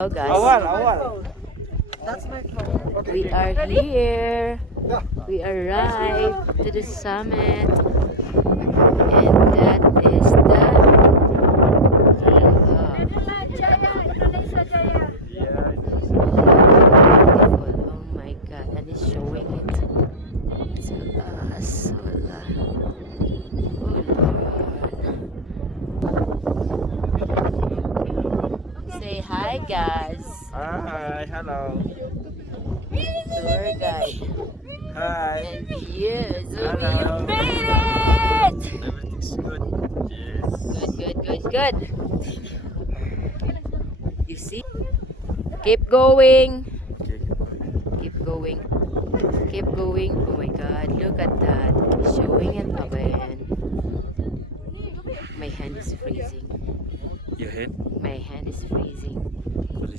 Hello guys, Awal. That's my phone. we are here. We arrived to the summit, and that is the beautiful. Oh my God, and it's showing it to us. Wala. Oh Lord. Say hi, guys. Hi, hello. Tour guide. Hi. And you, Zumi, Hello. you made it! Everything's good. Yes. Good. You see? Keep going. Okay. Keep going. Keep going. Oh my God, look at that. Showing it again. My hand is freezing. Your head? My hand is freezing. What